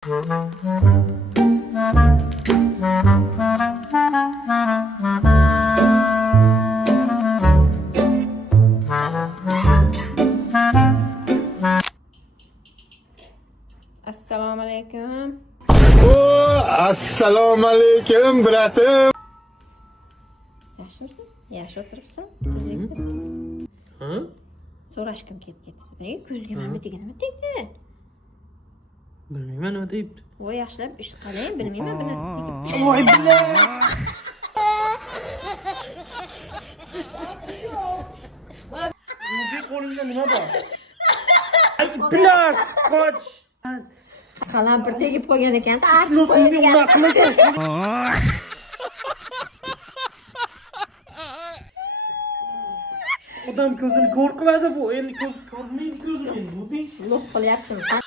Assalomu alaykum. Assalomu alaykum, bratim. Yaxshimisiz? Yaxshi o'tiribsiz? Tuzukmisiz? Ha? So'rashkim ketdi. Nega ko'zga nima tegdi? Bilmayman nima deyapti. Voy yaxshilab ish qiling, bilmayman bu narsa tegdi. Voy bila. Nega qo'lingda nima bor? Ay bila, qoch. Qalampir tegib qolgan ekan. Menga unaqa qilmagan. Odam ko'zini ko'r qiladi bu. Endi ko'z ko'rmaydi ko'zim endi. Bu deysiz. Lo'q qilyapsizmi?